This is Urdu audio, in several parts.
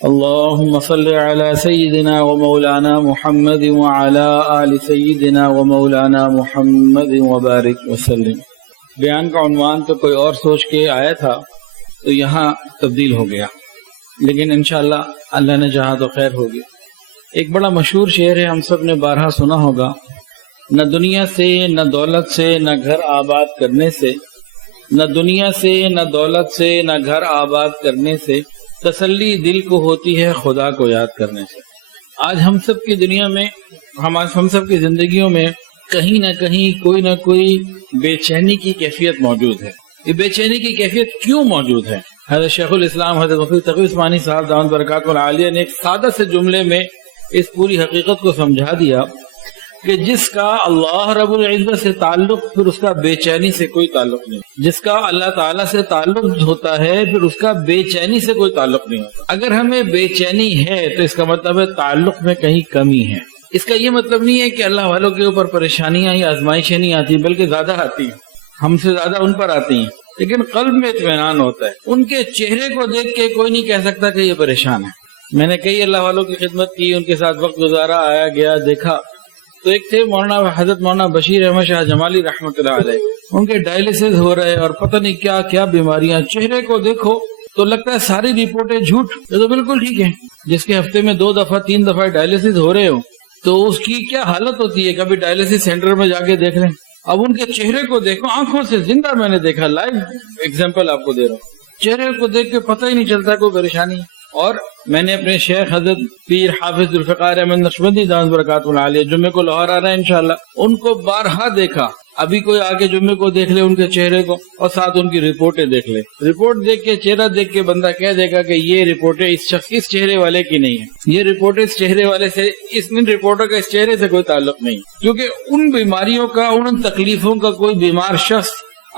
اللهم صل على سيدنا ومولانا محمد وعلى آل سيدنا ومولانا محمد وبارك وسلم۔ بیان کا عنوان تو کوئی اور سوچ کے آیا تھا تو یہاں تبدیل ہو گیا، لیکن انشاءاللہ اللہ نے چاہا تو خیر ہوگی۔ ایک بڑا مشہور شعر ہے، ہم سب نے بارہا سنا ہوگا، نہ دنیا سے نہ دولت سے نہ گھر آباد کرنے سے، نہ دنیا سے نہ دولت سے نہ گھر آباد کرنے سے، تسلی دل کو ہوتی ہے خدا کو یاد کرنے سے۔ آج ہم سب کی دنیا میں، ہم سب کی زندگیوں میں کہیں نہ کہیں کوئی نہ کوئی بے چینی کی کیفیت موجود ہے۔ یہ بے چینی کی کیفیت کیوں موجود ہے؟ حضرت شیخ الاسلام حضرت مفتی تقی عثمانی صاحب دامت برکاتہ العالیہ نے ایک سادہ سے جملے میں اس پوری حقیقت کو سمجھا دیا کہ جس کا اللہ رب العزت سے تعلق، پھر اس کا بے چینی سے کوئی تعلق نہیں۔ جس کا اللہ تعالیٰ سے تعلق ہوتا ہے پھر اس کا بے چینی سے کوئی تعلق نہیں ہوتا۔ اگر ہمیں بے چینی ہے تو اس کا مطلب ہے تعلق میں کہیں کمی ہے۔ اس کا یہ مطلب نہیں ہے کہ اللہ والوں کے اوپر پریشانیاں یا آزمائشیں نہیں آتی، بلکہ زیادہ آتی ہیں، ہم سے زیادہ ان پر آتی ہیں، لیکن قلب میں اطمینان ہوتا ہے۔ ان کے چہرے کو دیکھ کے کوئی نہیں کہہ سکتا کہ یہ پریشان ہے۔ میں نے کئی اللہ والوں کی خدمت کی، ان کے ساتھ وقت گزارا، آیا گیا، دیکھا، تو ایک تھے حضرت مولانا بشیر احمد شاہ جمالی رحمۃ اللہ علیہ، ان کے ڈائلسس ہو رہے اور پتہ نہیں کیا کیا بیماریاں، چہرے کو دیکھو تو لگتا ہے ساری رپورٹیں جھوٹ، یہ تو بالکل ٹھیک ہے۔ جس کے ہفتے میں 2 دفعہ 3 دفعہ ڈائلسس ہو رہے ہو تو اس کی کیا حالت ہوتی ہے، کبھی ڈائلسس سینٹر میں جا کے دیکھ لیں۔ اب ان کے چہرے کو دیکھو، آنکھوں سے زندہ میں نے دیکھا، لائیو ایگزامپل آپ کو دے رہا ہوں، چہرے کو دیکھ کے پتہ ہی نہیں چلتا کوئی پریشانی۔ اور میں نے اپنے شیخ حضرت پیر حافظ ذوالفقار احمد نقشبندی دامت برکاتہ العالیہ جمعے کو لاہور آ رہا ہے انشاءاللہ، ان کو بارہا دیکھا۔ ابھی کوئی آگے جمعے کو دیکھ لے ان کے چہرے کو اور ساتھ ان کی رپورٹیں دیکھ لے، رپورٹ دیکھ کے چہرہ دیکھ کے بندہ کہہ دے گا کہ یہ رپورٹیں اس شخص اس چہرے والے کی نہیں ہے، یہ رپورٹیں اس چہرے والے سے، ان رپورٹوں کا اس چہرے سے کوئی تعلق نہیں، کیونکہ ان بیماریوں کا، ان تکلیفوں کا کوئی بیمار شخص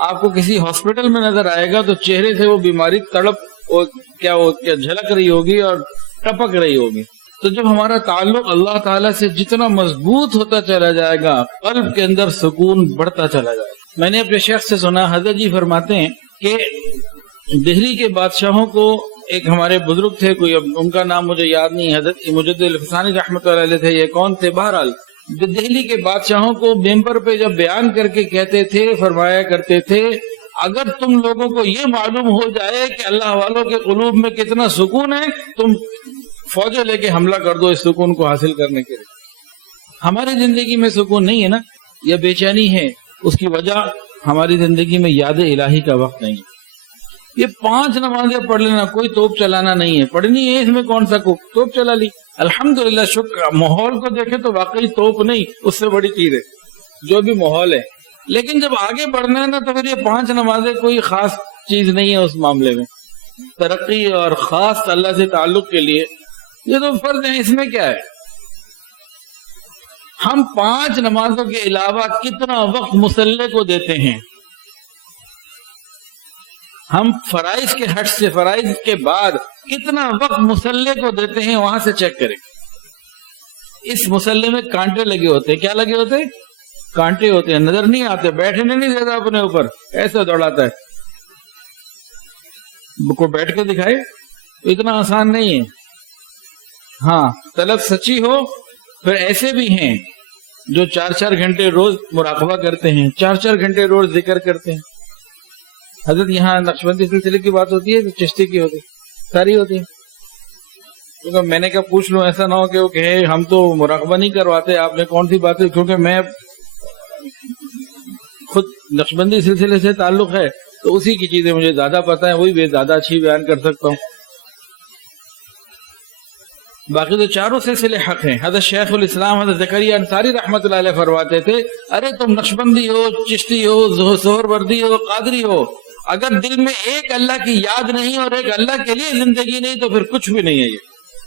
آپ کو کسی ہاسپٹل میں نظر آئے گا تو چہرے سے وہ بیماری تڑپ کیا جھلک رہی ہوگی اور ٹپک رہی ہوگی۔ تو جب ہمارا تعلق اللہ تعالیٰ سے جتنا مضبوط ہوتا چلا جائے گا، قلب کے اندر سکون بڑھتا چلا جائے گا۔ میں نے اپنے شیخ سے سنا، حضرت جی فرماتے ہیں کہ دہلی کے بادشاہوں کو، ایک ہمارے بزرگ تھے، کوئی ان کا نام مجھے یاد نہیں، حضرت مجد الفسانی رحمۃ اللہ علیہ تھے، یہ کون تھے، بہرحال دہلی کے بادشاہوں کو ممبر پہ جب بیان کر کے کہتے تھے، فرمایا کرتے تھے، اگر تم لوگوں کو یہ معلوم ہو جائے کہ اللہ والوں کے قلوب میں کتنا سکون ہے، تم فوجیں لے کے حملہ کر دو اس سکون کو حاصل کرنے کے لیے۔ ہماری زندگی میں سکون نہیں ہے نا، یا بے چینی ہے، اس کی وجہ ہماری زندگی میں یاد الہی کا وقت نہیں ہے۔ یہ 5 نمازیں پڑھ لینا کوئی توپ چلانا نہیں ہے، پڑھنی ہے، اس میں کون سا توپ چلا لی، الحمدللہ شکر۔ ماحول کو دیکھے تو واقعی توپ نہیں، اس سے بڑی چیز ہے جو بھی ماحول ہے، لیکن جب آگے بڑھنا ہے نا تو پھر یہ 5 نمازیں کوئی خاص چیز نہیں ہے اس معاملے میں۔ ترقی اور خاص اللہ سے تعلق کے لیے یہ تو فرض ہے، اس میں کیا ہے؟ ہم 5 نمازوں کے علاوہ کتنا وقت مصلی کو دیتے ہیں؟ ہم فرائض کے ہٹ سے، فرائض کے بعد کتنا وقت مصلی کو دیتے ہیں، وہاں سے چیک کریں۔ اس مصلی میں کانٹے لگے ہوتے ہیں، کیا لگے ہوتے ہیں؟ کانٹے ہوتے ہیں، نظر نہیں آتے، بیٹھنے نہیں دیتا اپنے اوپر، ایسا دوڑاتا ہے۔ کو بیٹھ کے دکھائے تو اتنا آسان نہیں ہے۔ ہاں، طلب سچی ہو، پھر ایسے بھی ہیں جو 4-4 گھنٹے روز مراقبہ کرتے ہیں، 4-4 گھنٹے روز ذکر کرتے ہیں۔ حضرت یہاں نقشبندی سلسلے کی بات ہوتی ہے تو چشتی کی ہوتی ہے، ساری ہوتی ہے۔ کیونکہ میں نے کہا پوچھ لوں، ایسا نہ ہو کہ وہ کہے ہم تو مراقبہ نہیں کرواتے، آپ نے کون سی باتیں، کیونکہ میں خود نقشبندی سلسلے سے تعلق ہے تو اسی کی چیزیں مجھے زیادہ پتہ ہے، وہی بھی زیادہ اچھی بیان کر سکتا ہوں۔ باقی تو چاروں سلسلے حق ہیں۔ حضرت شیخ الاسلام حضرت زکریا انصاری رحمۃ اللہ علیہ فرماتے تھے، ارے تم نقشبندی ہو، چشتی ہو، سہروردی ہو، قادری ہو، اگر دل میں ایک اللہ کی یاد نہیں اور ایک اللہ کے لیے زندگی نہیں تو پھر کچھ بھی نہیں ہے۔ یہ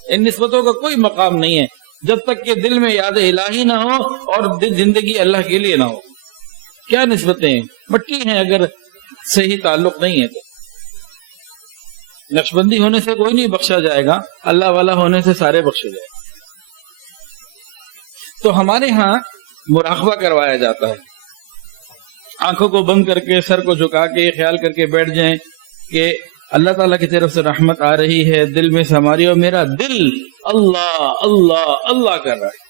ان نسبتوں کا کوئی مقام نہیں ہے جب تک کہ دل میں یاد الہی نہ ہو اور زندگی اللہ کے لیے نہ ہو۔ کیا نسبتیں ہیں؟ مٹی ہیں اگر صحیح تعلق نہیں ہے تو۔ نقشبندی ہونے سے کوئی نہیں بخشا جائے گا، اللہ والا ہونے سے سارے بخشے جائے گا۔ تو ہمارے ہاں مراقبہ کروایا جاتا ہے، آنکھوں کو بند کر کے، سر کو جھکا کے، خیال کر کے بیٹھ جائیں کہ اللہ تعالیٰ کی طرف سے رحمت آ رہی ہے، دل میں سماری، اور میرا دل اللہ اللہ اللہ کر رہا ہے۔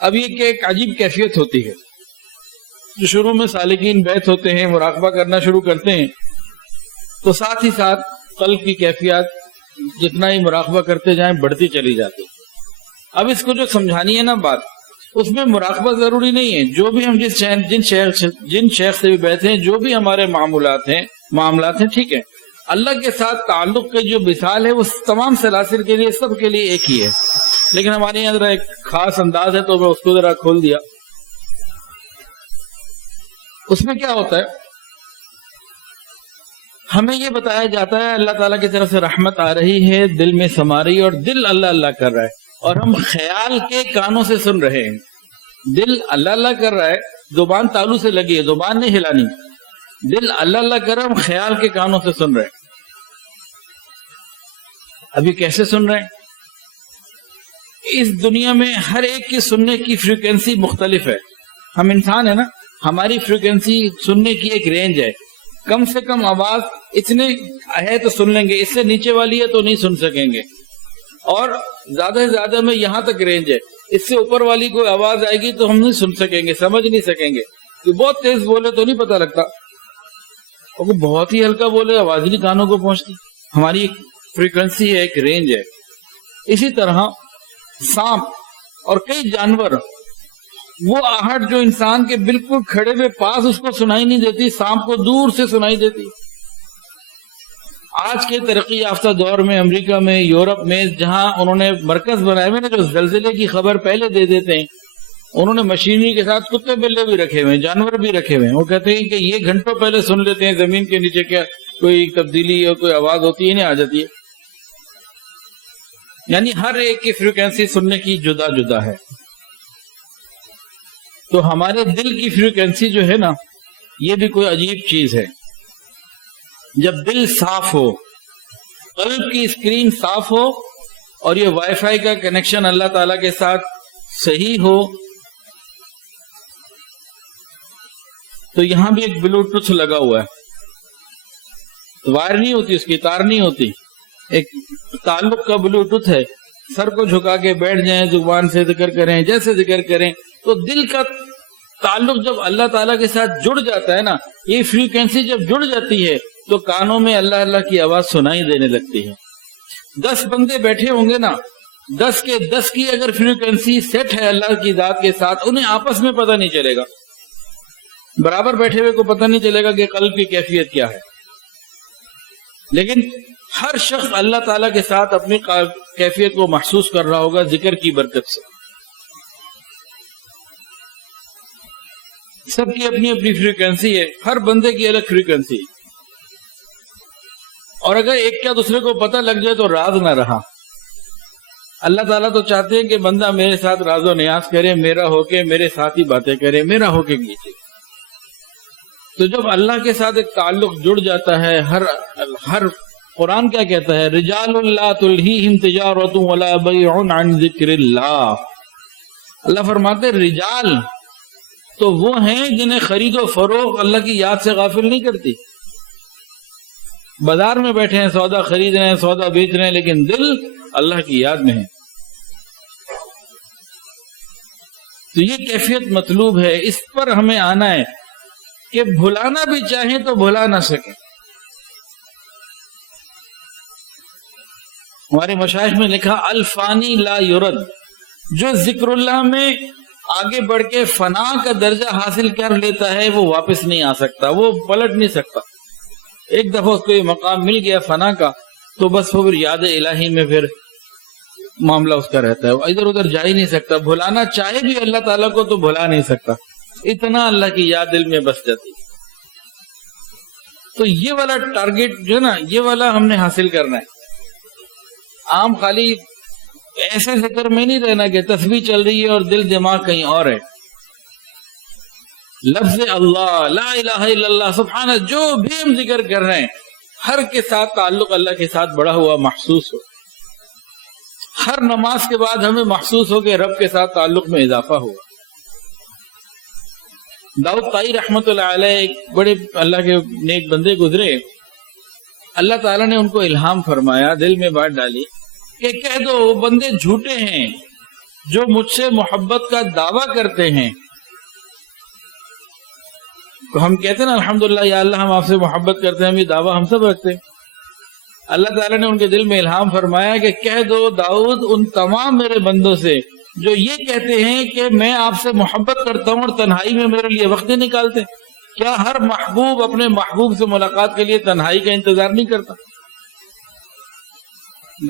اب یہ کہ ایک عجیب کیفیت ہوتی ہے، جو شروع میں سالکین بیت ہوتے ہیں، مراقبہ کرنا شروع کرتے ہیں، تو ساتھ ہی ساتھ قلب کی کیفیت جتنا ہی مراقبہ کرتے جائیں بڑھتی چلی جاتی۔ اب اس کو جو سمجھانی ہے نا بات، اس میں مراقبہ ضروری نہیں ہے، جو بھی ہم جن شیخ سے بھی بیٹھے ہیں، جو بھی ہمارے معاملات ہیں ٹھیک ہے، اللہ کے ساتھ تعلق کے جو مثال ہے وہ تمام سلاسل کے لیے، سب کے لیے ایک ہی ہے، لیکن ہمارے یہاں ذرا ایک خاص انداز ہے تو میں اس کو ذرا کھول دیا۔ اس میں کیا ہوتا ہے، ہمیں یہ بتایا جاتا ہے اللہ تعالیٰ کی طرف سے رحمت آ رہی ہے، دل میں سما رہی ہے، اور دل اللہ اللہ کر رہا ہے، اور ہم خیال کے کانوں سے سن رہے ہیں۔ دل اللہ اللہ کر رہا ہے، زبان تالو سے لگی ہے، زبان نہیں ہلانی، دل اللہ اللہ کر رہا ہے، ہم خیال کے کانوں سے سن رہے ہیں۔ ابھی کیسے سن رہے ہیں؟ اس دنیا میں ہر ایک کی سننے کی فریکوینسی مختلف ہے۔ ہم انسان ہیں نا، ہماری فریکوینسی سننے کی ایک رینج ہے، کم سے کم آواز اتنے ہے تو سن لیں گے، اس سے نیچے والی ہے تو نہیں سن سکیں گے، اور زیادہ سے زیادہ میں یہاں تک رینج ہے، اس سے اوپر والی کوئی آواز آئے گی تو ہم نہیں سن سکیں گے، سمجھ نہیں سکیں گے، کہ بہت تیز بولے تو نہیں پتہ لگتا، اور بہت ہی ہلکا بولے آواز نہیں کانوں کو پہنچتی۔ ہماری ایک فریکوینسی ہے، ایک رینج ہے۔ اسی طرح سانپ اور کئی جانور، وہ آہٹ جو انسان کے بالکل کھڑے ہوئے پاس اس کو سنائی نہیں دیتی، سانپ کو دور سے سنائی دیتی۔ آج کے ترقی یافتہ دور میں امریکہ میں، یورپ میں، جہاں انہوں نے مرکز بنائے ہوئے نا، جو زلزلے کی خبر پہلے دے دیتے ہیں، انہوں نے مشینری کے ساتھ کتے بلے بھی رکھے ہوئے ہیں، جانور بھی رکھے ہوئے ہیں۔ وہ کہتے ہیں کہ یہ گھنٹوں پہلے سن لیتے ہیں زمین کے نیچے کیا کوئی تبدیلی یا کوئی آواز ہوتی ہے، نہیں آ جاتی ہے۔ یعنی ہر ایک کی فریکوینسی سننے کی جدا جدا ہے۔ تو ہمارے دل کی فریکوینسی جو ہے نا، یہ بھی کوئی عجیب چیز ہے۔ جب دل صاف ہو، قلب کی اسکرین صاف ہو، اور یہ وائی فائی کا کنیکشن اللہ تعالی کے ساتھ صحیح ہو، تو یہاں بھی ایک بلوٹوتھ لگا ہوا ہے، وائر نہیں ہوتی، اس کی تار نہیں ہوتی، ایک تعلق کا بلوٹوتھ ہے۔ سر کو جھکا کے بیٹھ جائیں، زبان سے ذکر کریں، جیسے ذکر کریں، تو دل کا تعلق جب اللہ تعالیٰ کے ساتھ جڑ جاتا ہے نا، یہ فریکوینسی جب جڑ جاتی ہے تو کانوں میں اللہ اللہ کی آواز سنائی دینے لگتی ہے۔ 10 بندے بیٹھے ہوں گے نا، 10 کے 10 کی اگر فریکوینسی سیٹ ہے اللہ کی ذات کے ساتھ، انہیں آپس میں پتہ نہیں چلے گا، برابر بیٹھے ہوئے کو پتہ نہیں چلے گا کہ قلب کی کیفیت کیا ہے، لیکن ہر شخص اللہ تعالیٰ کے ساتھ اپنی کیفیت کو محسوس کر رہا ہوگا ذکر کی برکت سے۔ سب کی اپنی اپنی فریکوینسی ہے، ہر بندے کی الگ فریکوینسی، اور اگر ایک کیا دوسرے کو پتہ لگ جائے تو راز نہ رہا۔ اللہ تعالیٰ تو چاہتے ہیں کہ بندہ میرے ساتھ راز و نیاز کرے، میرا ہو کے میرے ساتھ ہی باتیں کرے، میرا ہو کے کیجیے۔ تو جب اللہ کے ساتھ ایک تعلق جڑ جاتا ہے، ہر قرآن کیا کہتا ہے، رجال لا تلہیہم تجارۃ ولا بیع عن ذکر اللہ۔ اللہ فرماتے رجال تو وہ ہیں جنہیں خرید و فروخت اللہ کی یاد سے غافل نہیں کرتی۔ بازار میں بیٹھے ہیں، سودا خرید رہے ہیں، سودا بیچ رہے ہیں، لیکن دل اللہ کی یاد میں ہے۔ تو یہ کیفیت مطلوب ہے، اس پر ہمیں آنا ہے کہ بھلانا بھی چاہیں تو بھلا نہ سکیں۔ ہمارے مشائخ میں لکھا الفانی لا یرد، جو ذکر اللہ میں آگے بڑھ کے فنا کا درجہ حاصل کر لیتا ہے وہ واپس نہیں آ سکتا، وہ پلٹ نہیں سکتا۔ ایک دفعہ اس کو یہ مقام مل گیا فنا کا تو بس وہ پھر یاد الہی میں پھر معاملہ اس کا رہتا ہے، وہ ادھر ادھر جا ہی نہیں سکتا، بھلانا چاہے بھی اللہ تعالیٰ کو تو بھلا نہیں سکتا، اتنا اللہ کی یاد دل میں بس جاتی۔ تو یہ والا ٹارگٹ جو ہے نا، یہ والا ہم نے حاصل کرنا ہے۔ عام خالی ایسے ذکر میں نہیں رہنا کہ تسبیح چل رہی ہے اور دل دماغ کہیں اور ہے۔ لفظ اللہ، لا الہ الا اللہ، سبحانہ، جو بھی ہم ذکر کر رہے ہیں ہر کے ساتھ تعلق اللہ کے ساتھ بڑھا ہوا محسوس ہو۔ ہر نماز کے بعد ہمیں محسوس ہو کہ رب کے ساتھ تعلق میں اضافہ ہوا۔ داؤد طائی رحمت اللہ علیہ ایک بڑے اللہ کے نیک بندے گزرے، اللہ تعالیٰ نے ان کو الہام فرمایا، دل میں بات ڈالی کہ کہہ دو وہ بندے جھوٹے ہیں جو مجھ سے محبت کا دعویٰ کرتے ہیں. تو ہم کہتے ہیں نا الحمدللہ یا اللہ ہم آپ سے محبت کرتے ہیں، ہم یہ دعویٰ ہم سب رکھتے ہیں. اللہ تعالیٰ نے ان کے دل میں الہام فرمایا کہ کہہ دو داؤد ان تمام میرے بندوں سے جو یہ کہتے ہیں کہ میں آپ سے محبت کرتا ہوں اور تنہائی میں میرے لیے وقت نہیں نکالتے. کیا ہر محبوب اپنے محبوب سے ملاقات کے لیے تنہائی کا انتظار نہیں کرتا؟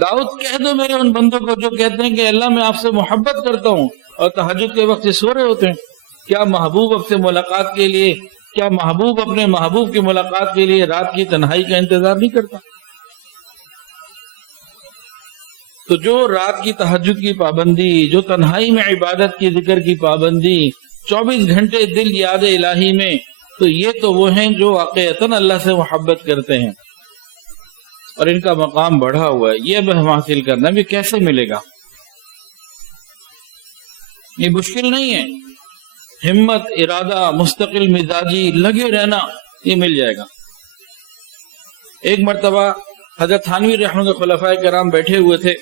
داؤد کہہ دو میرے ان بندوں کو جو کہتے ہیں کہ اللہ میں آپ سے محبت کرتا ہوں اور تہجد کے وقت سو رہے ہوتے ہیں. کیا محبوب اب سے ملاقات کے لیے، کیا محبوب اپنے محبوب کی ملاقات کے لیے رات کی تنہائی کا انتظار نہیں کرتا؟ تو جو رات کی تہجد کی پابندی، جو تنہائی میں عبادت کی ذکر کی پابندی، 24 گھنٹے دل یاد الہی میں، تو یہ تو وہ ہیں جو واقعتاً اللہ سے محبت کرتے ہیں اور ان کا مقام بڑھا ہوا ہے. یہ اب ہم حاصل کرنا بھی کیسے ملے گا؟ یہ مشکل نہیں ہے. ہمت، ارادہ، مستقل مزاجی، لگے رہنا، یہ مل جائے گا. ایک مرتبہ حضرت تھانوی رحمۃ اللہ خلفائے کرام بیٹھے ہوئے تھے،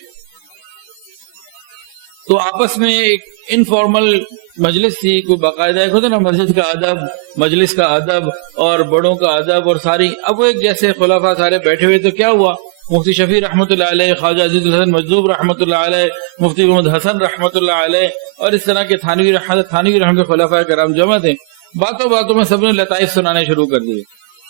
تو آپس میں ایک انفارمل مجلس تھی. کوئی باقاعدہ ایک ہوتا نا مسجد کا ادب، مجلس کا ادب اور بڑوں کا ادب اور ساری. اب وہ ایک جیسے خلفاء سارے بیٹھے ہوئے، تو کیا ہوا، مفتی شفیع رحمۃ اللہ علیہ، خواجہ عزیز الحسن مجذوب رحمۃ اللہ علیہ، مفتی محمد حسن رحمۃ اللہ علیہ اور اس طرح کے تھانوی رحمۃ خلفاء کرام جمع تھے. باتوں باتوں میں سب نے لطائف سنانے شروع کر دیے.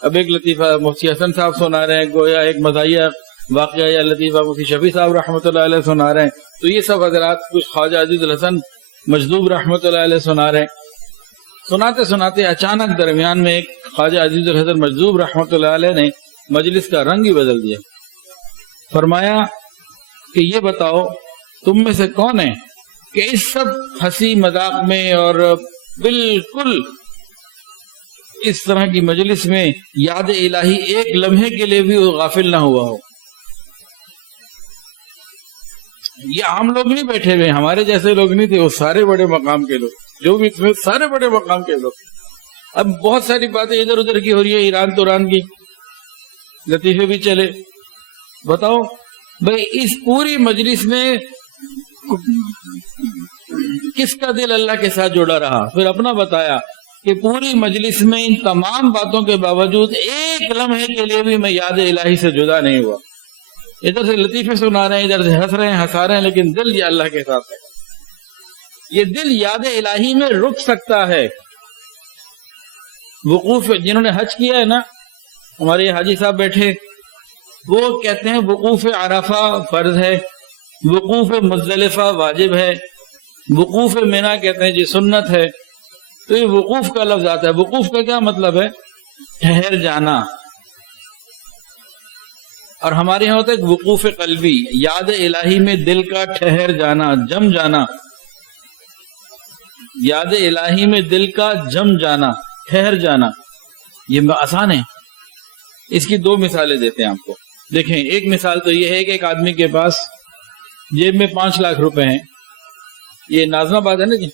اب ایک لطیفہ مفتی حسن صاحب سنا رہے ہیں، گویا ایک مزاحیہ واقعہ یا لطیفہ مفتی شفیع صاحب رحمۃ اللہ علیہ سنا رہے ہیں. تو یہ سب حضرات کچھ خواجہ عزیز الحسن مجذوب رحمۃ اللہ علیہ سنا رہے ہیں. سناتے سناتے اچانک درمیان میں ایک خواجہ عزیز الحسن مجذوب رحمۃ اللہ علیہ نے مجلس کا رنگ ہی بدل دیا. فرمایا کہ یہ بتاؤ تم میں سے کون ہے کہ اس سب ہنسی مذاق میں اور بالکل اس طرح کی مجلس میں یاد الہی ایک لمحے کے لیے بھی غافل نہ ہوا ہو. یہ عام لوگ نہیں بیٹھے ہوئے، ہمارے جیسے لوگ نہیں تھے، وہ سارے بڑے مقام کے لوگ، جو بھی تھے سارے بڑے مقام کے لوگ. اب بہت ساری باتیں ادھر ادھر کی ہو رہی ہے، ایران توران کی لطیفے بھی چلے. بتاؤ بھائی اس پوری مجلس میں کس کا دل اللہ کے ساتھ جڑا رہا؟ پھر اپنا بتایا کہ پوری مجلس میں ان تمام باتوں کے باوجود ایک لمحے کے لیے بھی میں یاد الہی سے جدا نہیں ہوا. ادھر سے لطیفے سنا رہے ہیں، ادھر سے ہنس رہے ہیں، ہنسا رہے ہیں، لیکن دل یہ اللہ کے ساتھ ہے. یہ دل یاد الہی میں رک سکتا ہے. وقوف جنہوں نے حج کیا ہے نا، ہمارے حاجی صاحب بیٹھے، وہ کہتے ہیں وقوف عرفہ فرض ہے، وقوف مزدلفہ واجب ہے، وقوف منی کہتے ہیں جی سنت ہے. تو یہ وقوف کا لفظ آتا ہے. وقوف کا کیا مطلب ہے؟ ٹھہر جانا. اور ہمارے یہاں ہوتا ہے وقوف قلبی، یاد الہی میں دل کا ٹھہر جانا، جم جانا. یاد الہی میں دل کا جم جانا، ٹھہر جانا، یہ آسان ہے. اس کی دو مثالیں دیتے ہیں آپ کو. دیکھیں، ایک مثال تو یہ ہے کہ ایک آدمی کے پاس جیب میں 5 لاکھ روپے ہیں. یہ ناظم آباد ہے نا جی،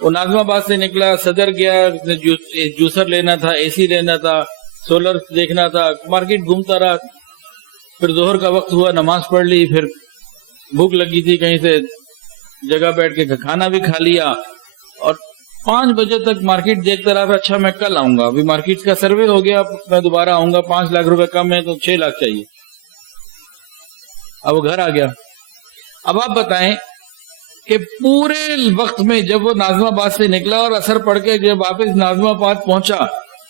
وہ ناظم آباد سے نکلا، صدر گیا، جوسر لینا تھا، اے سی لینا تھا، سولر دیکھنا تھا، مارکیٹ گھومتا رہا. پھر ظہر کا وقت ہوا، نماز پڑھ لی، پھر بھوک لگی تھی، کہیں سے جگہ بیٹھ کے کھانا بھی کھا لیا اور 5 بجے تک مارکیٹ دیکھتا رہا. اچھا میں کل آؤں گا، ابھی مارکیٹ کا سروے ہو گیا، میں دوبارہ آؤں گا. 5 لاکھ روپے کم ہے تو 6 لاکھ چاہیے. اب وہ گھر آ گیا. اب آپ بتائیں کہ پورے وقت میں جب وہ ناظم آباد سے نکلا اور اثر پڑ کے جب واپس ناظم آباد پہنچا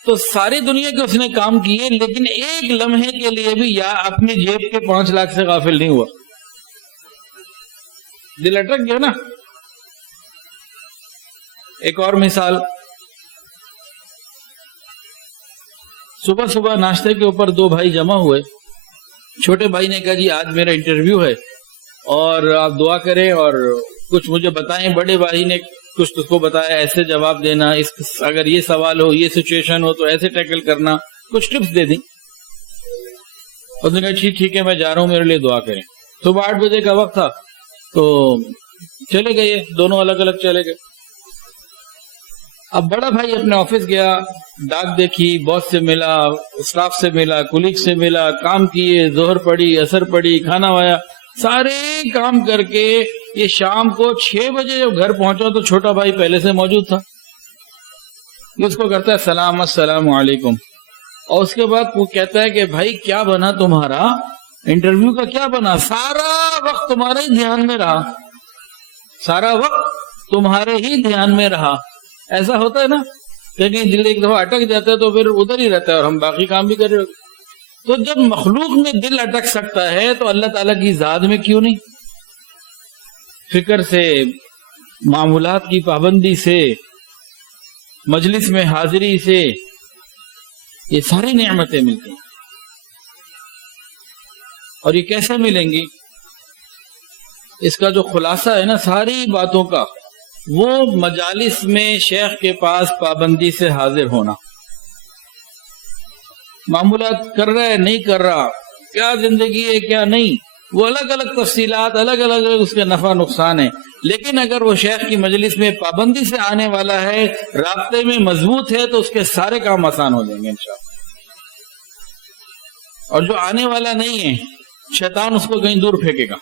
تو ساری دنیا کے اس نے کام کیے، لیکن ایک لمحے کے لیے بھی یا اپنی جیب کے 5 لاکھ سے غافل نہیں ہوا. دل اٹک گیا نا. ایک اور مثال، صبح صبح ناشتے کے اوپر 2 بھائی جمع ہوئے. چھوٹے بھائی نے کہا جی آج میرا انٹرویو ہے اور آپ دعا کریں اور کچھ مجھے بتائیں. بڑے بھائی نے کچھ اس کو بتایا، ایسے جواب دینا، اگر یہ سوال ہو، یہ سچویشن ہو تو ایسے ٹیکل کرنا، کچھ ٹپس دے دی. اس نے کہا ٹھیک ہے میں جا رہا ہوں، میرے لیے دعا کریں. صبح 8 بجے کا وقت تھا تو چلے گئے، دونوں الگ الگ چلے گئے. اب بڑا بھائی اپنے آفس گیا، ڈاک دیکھی، باس سے ملا، اسٹاف سے ملا، کولیگ سے ملا، کام کیے، ظہر پڑی، عصر پڑی، کھانا وایا، سارے کام کر کے یہ شام کو 6 بجے جب گھر پہنچا تو چھوٹا بھائی پہلے سے موجود تھا. اس کو کرتا ہے سلام، السلام علیکم، اور اس کے بعد وہ کہتا ہے کہ بھائی کیا بنا تمہارا انٹرویو کا، کیا بنا؟ سارا وقت تمہارے ہی دھیان میں رہا، سارا وقت تمہارے ہی دھیان میں رہا. ایسا ہوتا ہے نا، کہیں دل ایک دفعہ اٹک جاتا ہے تو پھر ادھر ہی رہتا ہے اور ہم باقی کام بھی کر رہے ہوتے. تو جب مخلوق میں دل اٹک سکتا ہے تو اللہ تعالیٰ کی ذات میں کیوں نہیں؟ فکر سے، معمولات کی پابندی سے، مجلس میں حاضری سے یہ ساری نعمتیں ملتی ہیں. اور یہ کیسے ملیں گی؟ اس کا جو خلاصہ ہے نا ساری باتوں کا، وہ مجالس میں شیخ کے پاس پابندی سے حاضر ہونا. معمولات کر رہا ہے نہیں کر رہا، کیا زندگی ہے کیا نہیں، وہ الگ الگ تفصیلات، الگ الگ اس کے نفع نقصان ہے. لیکن اگر وہ شیخ کی مجلس میں پابندی سے آنے والا ہے، رابطے میں مضبوط ہے، تو اس کے سارے کام آسان ہو جائیں گے انشاءاللہ. اور جو آنے والا نہیں ہے، شیطان اس کو کہیں دور پھینکے گا.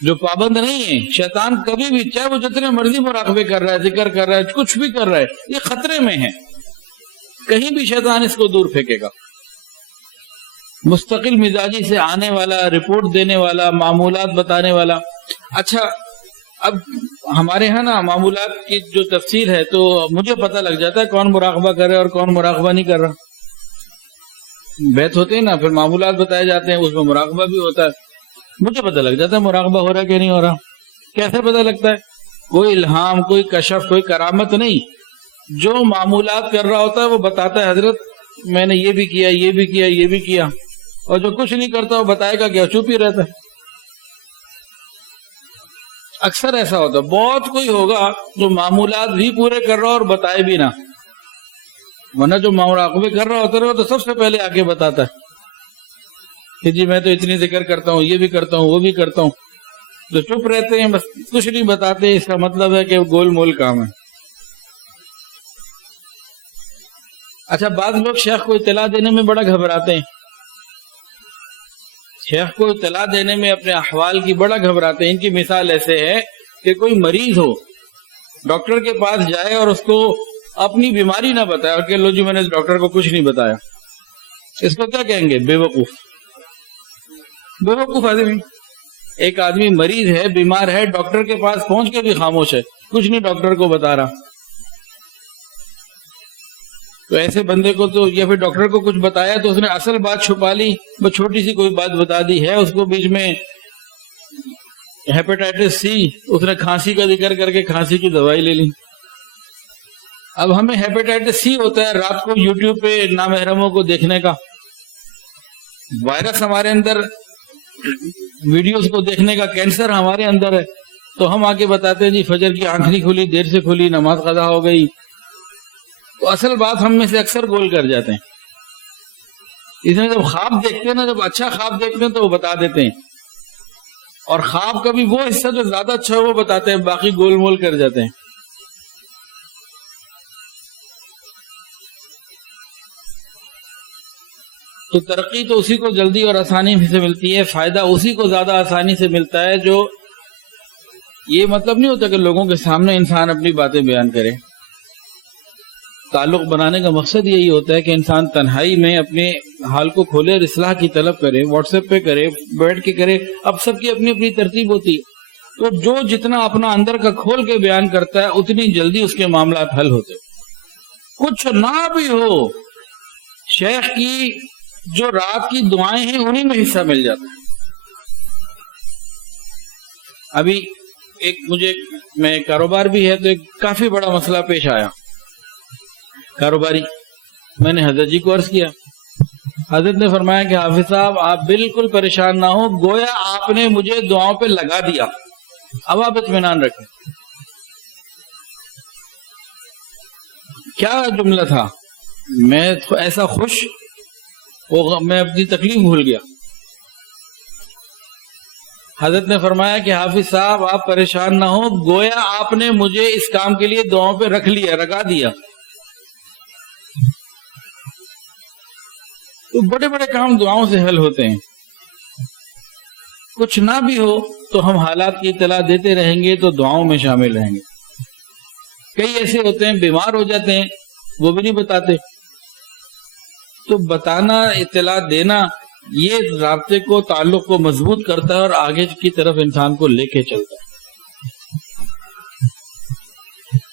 جو پابند نہیں ہے، شیطان کبھی بھی، چاہے وہ جتنے مرضی مراقبے کر رہا ہے، ذکر کر رہا ہے، کچھ بھی کر رہا ہے، یہ خطرے میں ہے، کہیں بھی شیطان اس کو دور پھینکے گا. مستقل مزاجی سے آنے والا، رپورٹ دینے والا، معمولات بتانے والا. اچھا، اب ہمارے ہاں نا معمولات کی جو تفسیر ہے تو مجھے پتہ لگ جاتا ہے کون مراقبہ کر رہا ہے اور کون مراقبہ نہیں کر رہا. بیت ہوتے ہیں نا، پھر معمولات بتائے جاتے ہیں، اس میں مراقبہ بھی ہوتا ہے. مجھے پتہ لگ جاتا ہے مراقبہ ہو رہا ہے کہ نہیں ہو رہا. کیسے پتہ لگتا ہے؟ کوئی الہام، کوئی کشف، کوئی کرامت نہیں. جو معمولات کر رہا ہوتا ہے وہ بتاتا ہے حضرت میں نے یہ بھی کیا، یہ بھی کیا، یہ بھی کیا. اور جو کچھ نہیں کرتا وہ بتائے گا کیا؟ چپ ہی رہتا ہے. اکثر ایسا ہوتا ہے. بہت کوئی ہوگا جو معمولات بھی پورے کر رہا اور بتائے بھی نہ، ورنہ جو مراقبے کر رہا ہوتا ہے وہ تو سب سے پہلے آ کے بتاتا ہے کہ جی میں تو اتنی ذکر کرتا ہوں، یہ بھی کرتا ہوں، وہ بھی کرتا ہوں. جو چپ رہتے ہیں، بس کچھ نہیں بتاتے، اس کا مطلب ہے کہ گول مول کام ہے. اچھا، بعض لوگ شیخ کو اطلاع دینے میں بڑا گھبراتے ہیں. شیخ کو اطلاع دینے میں اپنے احوال کی بڑا گھبراتے ہیں. ان کی مثال ایسے ہے کہ کوئی مریض ہو، ڈاکٹر کے پاس جائے اور اس کو اپنی بیماری نہ بتائے اور کہ لو جی میں نے ڈاکٹر کو کچھ نہیں بتایا. اس کو کیا کہیں گے؟ بے وقوف. بے وقوف آدمی. ایک آدمی مریض ہے، بیمار ہے، ڈاکٹر کے پاس پہنچ کے بھی خاموش ہے، کچھ نہیں ڈاکٹر کو بتا رہا. تو ایسے بندے کو تو، یا پھر ڈاکٹر کو کچھ بتایا تو اس نے اصل بات چھپا لی، بس چھوٹی سی کوئی بات بتا دی ہے. اس کو بیچ میں ہیپیٹائٹس سی، اس نے کھانسی کا ذکر کر کے کھانسی کی دوائی لے لی. اب ہمیں ہیپیٹائٹس سی ہوتا ہے رات کو یوٹیوب پہ نامحرموں کو دیکھنے کا، وائرس ہمارے اندر، ویڈیوز کو دیکھنے کا، کینسر ہمارے اندر ہے، تو ہم آ کے بتاتے ہیں جی فجر کی آنکھ نہیں کھلی، دیر سے کھلی، نماز قضا ہو گئی. تو اصل بات ہم میں سے اکثر گول کر جاتے ہیں. اس میں جب خواب دیکھتے ہیں نا، جب اچھا خواب دیکھتے ہیں تو وہ بتا دیتے ہیں، اور خواب کا بھی وہ حصہ جو زیادہ اچھا ہے وہ بتاتے ہیں، باقی گول مول کر جاتے ہیں. تو ترقی تو اسی کو جلدی اور آسانی سے ملتی ہے، فائدہ اسی کو زیادہ آسانی سے ملتا ہے. جو یہ مطلب نہیں ہوتا کہ لوگوں کے سامنے انسان اپنی باتیں بیان کرے. تعلق بنانے کا مقصد یہی ہوتا ہے کہ انسان تنہائی میں اپنے حال کو کھولے اور اصلاح کی طلب کرے، واٹس ایپ پہ کرے، بیٹھ کے کرے. اب سب کی اپنی اپنی ترتیب ہوتی ہے، تو جو جتنا اپنا اندر کا کھول کے بیان کرتا ہے اتنی جلدی اس کے معاملات حل ہوتے. کچھ نہ بھی ہو، شیخ کی جو رات کی دعائیں ہیں انہی میں حصہ مل جاتا ہے. ابھی میں کاروبار بھی ہے تو ایک کافی بڑا مسئلہ پیش آیا کاروباری. میں نے حضرت جی کو عرض کیا. حضرت نے فرمایا کہ حافظ صاحب آپ بالکل پریشان نہ ہو، گویا آپ نے مجھے دعاؤں پہ لگا دیا، اب آپ اطمینان رکھیں. کیا جملہ تھا؟ میں ایسا خوش، میں اپنی تکلیف بھول گیا. حضرت نے فرمایا کہ حافظ صاحب آپ پریشان نہ ہو، گویا آپ نے مجھے اس کام کے لیے دعاؤں پہ رکھا دیا. تو بڑے بڑے کام دعاؤں سے حل ہوتے ہیں. کچھ نہ بھی ہو تو ہم حالات کی اطلاع دیتے رہیں گے تو دعاؤں میں شامل رہیں گے. کئی ایسے ہوتے ہیں بیمار ہو جاتے ہیں، وہ بھی نہیں بتاتے. تو بتانا، اطلاع دینا، یہ رابطے کو، تعلق کو مضبوط کرتا ہے اور آگے کی طرف انسان کو لے کے چلتا ہے.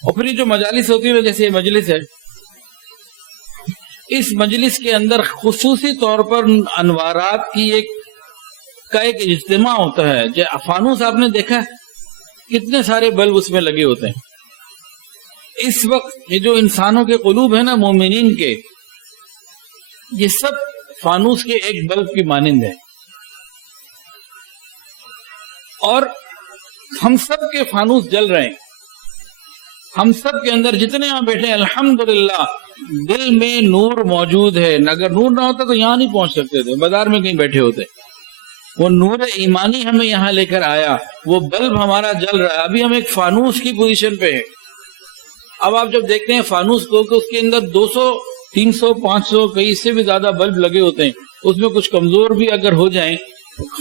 اور پھر یہ جو مجالس ہوتی ہے، جیسے یہ مجلس ہے، اس مجلس کے اندر خصوصی طور پر انوارات کی ایک اجتماع ہوتا ہے. فانوس آپ نے دیکھا ہے، کتنے سارے بلب اس میں لگے ہوتے ہیں. اس وقت یہ جو انسانوں کے قلوب ہیں نا، مومنین کے، یہ سب فانوس کے ایک بلب کی مانند ہے. اور ہم سب کے فانوس جل رہے ہیں. ہم سب کے اندر جتنے یہاں بیٹھے ہیں، الحمدللہ دل میں نور موجود ہے. اگر نور نہ ہوتا تو یہاں نہیں پہنچ سکتے تھے، بازار میں کہیں بیٹھے ہوتے. وہ نور ایمانی ہمیں یہاں لے کر آیا، وہ بلب ہمارا جل رہا ہے. ابھی ہم ایک فانوس کی پوزیشن پہ ہیں. اب آپ جب دیکھتے ہیں فانوس کو کہ اس کے اندر 200 300 500 کئی اس سے بھی زیادہ بلب لگے ہوتے ہیں. اس میں کچھ کمزور بھی اگر ہو جائیں،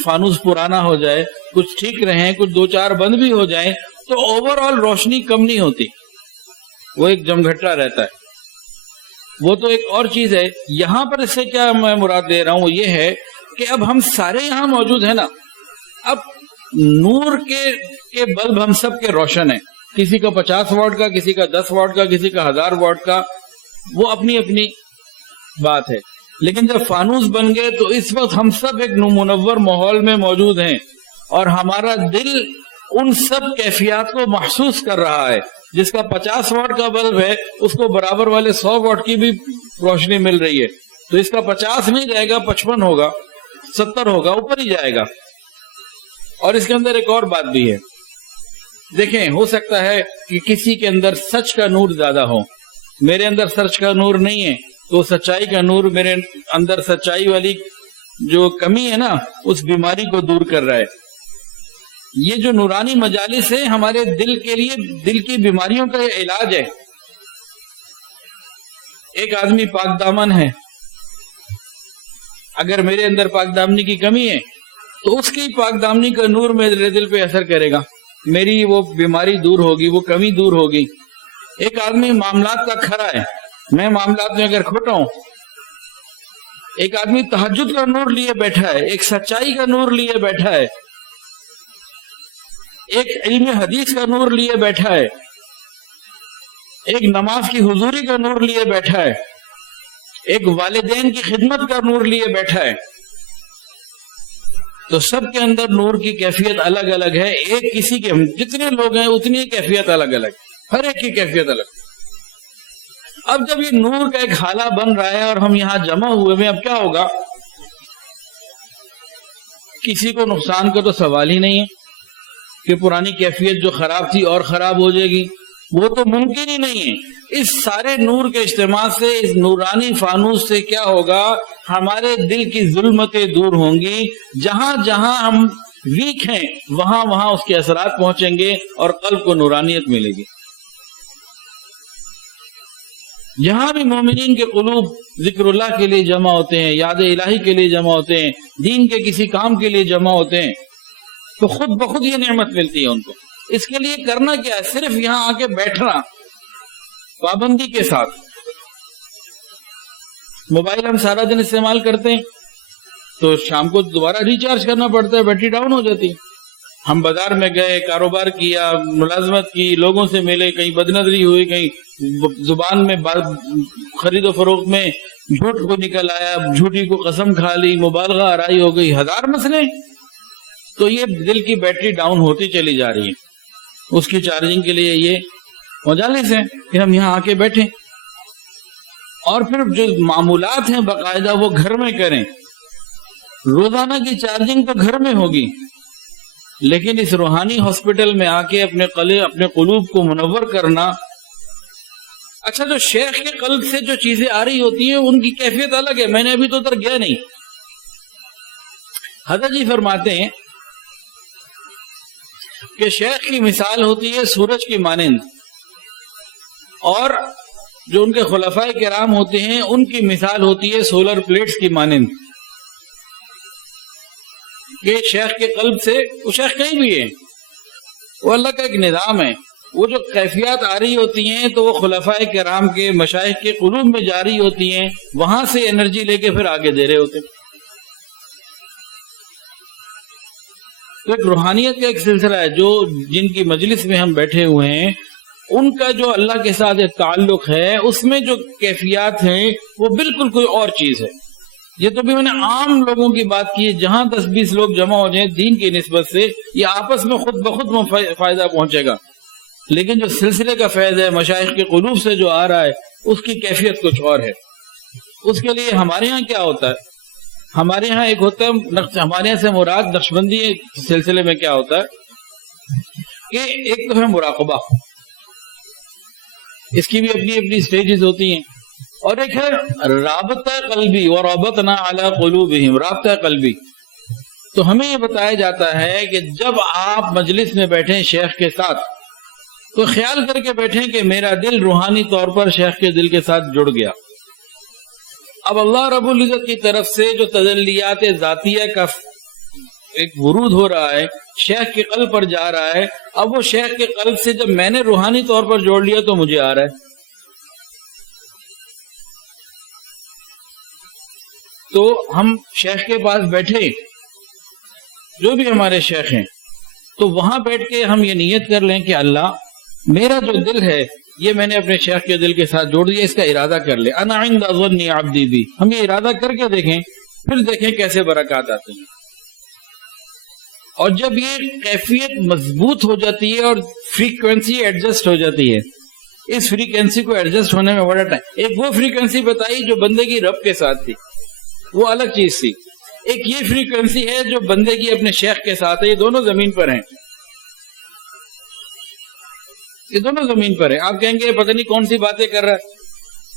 فانوس پرانا ہو جائے، کچھ ٹھیک رہیں، کچھ 2-4 بند بھی ہو جائیں، تو اوور آل روشنی کم نہیں ہوتی، وہ ایک جمگھٹا رہتا ہے. وہ تو ایک اور چیز ہے. یہاں پر اس سے کیا میں مراد دے رہا ہوں، وہ یہ ہے کہ اب ہم سارے یہاں موجود ہیں نا. اب نور کے بلب ہم سب کے روشن ہیں. کسی کا 50 واٹ کا، کسی کا 10 واٹ کا، کسی کا 1000 واٹ کا، وہ اپنی اپنی بات ہے. لیکن جب فانوس بن گئے تو اس وقت ہم سب ایک منور ماحول میں موجود ہیں، اور ہمارا دل ان سب کیفیات کو محسوس کر رہا ہے. جس کا 50 واٹ کا بلب ہے، اس کو برابر والے 100 واٹ کی بھی روشنی مل رہی ہے. تو اس کا 50 نہیں جائے گا، 55 ہوگا، 70 ہوگا، اوپر ہی جائے گا. اور اس کے اندر ایک اور بات بھی ہے. دیکھیں، ہو سکتا ہے کہ کسی کے اندر سچ کا نور زیادہ ہو، میرے اندر سچ کا نور نہیں ہے، تو سچائی کا نور میرے اندر سچائی والی جو کمی ہے نا، اس بیماری کو دور کر رہا ہے. یہ جو نورانی مجالس ہے ہمارے دل کے لیے، دل کی بیماریوں کا علاج ہے. ایک آدمی پاک دامن ہے، اگر میرے اندر پاک دامنی کی کمی ہے تو اس کی پاک دامنی کا نور میرے دل پہ اثر کرے گا، میری وہ بیماری دور ہوگی، وہ کمی دور ہوگی. ایک آدمی معاملات کا کھرا ہے، میں معاملات میں اگر کھوٹا ہوں. ایک آدمی تہجد کا نور لیے بیٹھا ہے، ایک سچائی کا نور لیے بیٹھا ہے، ایک علم حدیث کا نور لیے بیٹھا ہے، ایک نماز کی حضوری کا نور لیے بیٹھا ہے، ایک والدین کی خدمت کا نور لیے بیٹھا ہے. تو سب کے اندر نور کی کیفیت الگ الگ ہے. ایک کسی کے، جتنے لوگ ہیں اتنی کیفیت الگ الگ، ہر ایک کی کیفیت الگ. اب جب یہ نور کا ایک حالہ بن رہا ہے اور ہم یہاں جمع ہوئے ہیں، اب کیا ہوگا؟ کسی کو نقصان کا تو سوال ہی نہیں ہے کہ پرانی کیفیت جو خراب تھی اور خراب ہو جائے گی، وہ تو ممکن ہی نہیں ہے. اس سارے نور کے اجتماع سے، اس نورانی فانوس سے کیا ہوگا؟ ہمارے دل کی ظلمتیں دور ہوں گی. جہاں جہاں ہم ویک ہیں وہاں وہاں اس کے اثرات پہنچیں گے اور قلب کو نورانیت ملے گی. جہاں بھی مومنین کے قلوب ذکر اللہ کے لیے جمع ہوتے ہیں، یاد الہی کے لیے جمع ہوتے ہیں، دین کے کسی کام کے لیے جمع ہوتے ہیں، تو خود بخود یہ نعمت ملتی ہے ان کو. اس کے لیے کرنا کیا ہے؟ صرف یہاں آ کے بیٹھنا پابندی کے ساتھ. موبائل ہم سارا دن استعمال کرتے ہیں تو شام کو دوبارہ ریچارج کرنا پڑتا ہے، بیٹری ڈاؤن ہو جاتی ہے. ہم بازار میں گئے، کاروبار کیا، ملازمت کی، لوگوں سے ملے، کہیں بدنظری ہوئی، کہیں زبان میں خرید و فروخت میں جھوٹ کو نکل آیا، جھوٹی کو قسم کھا لی، مبالغہ آرائی ہو گئی، ہزار مسئلے. تو یہ دل کی بیٹری ڈاؤن ہوتی چلی جا رہی ہے. اس کی چارجنگ کے لیے یہ مجالس ہیں کہ ہم یہاں آ کے بیٹھیں، اور پھر جو معمولات ہیں باقاعدہ وہ گھر میں کریں. روزانہ کی چارجنگ تو گھر میں ہوگی، لیکن اس روحانی ہاسپٹل میں آ کے اپنے قلوب کو منور کرنا. اچھا، جو شیخ کے قلب سے جو چیزیں آ رہی ہوتی ہیں ان کی کیفیت الگ ہے. میں نے ابھی تو ادھر گیا نہیں. حضرت جی فرماتے ہیں کہ شیخ کی مثال ہوتی ہے سورج کی مانند، اور جو ان کے خلفائے کرام ہوتے ہیں ان کی مثال ہوتی ہے سولر پلیٹس کی مانند، کہ شیخ کے قلب سے، وہ شیخ کہیں بھی ہے، وہ اللہ کا ایک نظام ہے، وہ جو کیفیات آ رہی ہوتی ہیں تو وہ خلفائے کرام کے مشائخ کے قلوب میں جاری ہوتی ہیں، وہاں سے انرجی لے کے پھر آگے دے رہے ہوتے ہیں۔ تو ایک روحانیت کا ایک سلسلہ ہے، جو جن کی مجلس میں ہم بیٹھے ہوئے ہیں ان کا جو اللہ کے ساتھ ایک تعلق ہے، اس میں جو کیفیات ہیں وہ بالکل کوئی اور چیز ہے۔ یہ تو بھی میں نے عام لوگوں کی بات کی ہے، جہاں 10-20 لوگ جمع ہو جائیں دین کی نسبت سے، یہ آپس میں خود بخود فائدہ پہنچے گا، لیکن جو سلسلے کا فیض ہے مشائخ کے قلوب سے جو آ رہا ہے اس کی کیفیت کچھ اور ہے۔ اس کے لیے ہمارے ہاں کیا ہوتا ہے، ہمارے ہاں ایک ہوتا ہے، ہمارے یہاں سے مراد نقشبندی سلسلے میں کیا ہوتا ہے کہ ایک تو ہے مراقبہ، اس کی بھی اپنی اپنی سٹیجز ہوتی ہیں، اور ایک ہے رابطہ قلبی، وربطنا علی قلوبہم، رابطہ قلبی۔ تو ہمیں یہ بتایا جاتا ہے کہ جب آپ مجلس میں بیٹھیں شیخ کے ساتھ تو خیال کر کے بیٹھیں کہ میرا دل روحانی طور پر شیخ کے دل کے ساتھ جڑ گیا۔ اب اللہ رب العزت کی طرف سے جو تجلیات ذاتیہ کا ایک ورود ہو رہا ہے، شیخ کے قلب پر جا رہا ہے، اب وہ شیخ کے قلب سے جب میں نے روحانی طور پر جوڑ لیا تو مجھے آ رہا ہے۔ تو ہم شیخ کے پاس بیٹھے، جو بھی ہمارے شیخ ہیں، تو وہاں بیٹھ کے ہم یہ نیت کر لیں کہ اللہ میرا جو دل ہے یہ میں نے اپنے شیخ کے دل کے ساتھ جوڑ دیا، اس کا ارادہ کر لیں، انا عند ظن عبدی بی، ہم یہ ارادہ کر کے دیکھیں، پھر دیکھیں کیسے برکات آتی ہیں۔ اور جب یہ کیفیت مضبوط ہو جاتی ہے اور فریکوینسی ایڈجسٹ ہو جاتی ہے، اس فریکوینسی کو ایڈجسٹ ہونے میں بڑا ٹائم، ایک وہ فریکوینسی بتائی جو بندے کی رب کے ساتھ تھی، وہ الگ چیز تھی، ایک یہ فریکوینسی ہے جو بندے کی اپنے شیخ کے ساتھ ہے، یہ دونوں زمین پر ہیں، یہ دونوں زمین پر ہیں۔ آپ کہیں گے پتہ نہیں کون سی باتیں کر رہا ہے،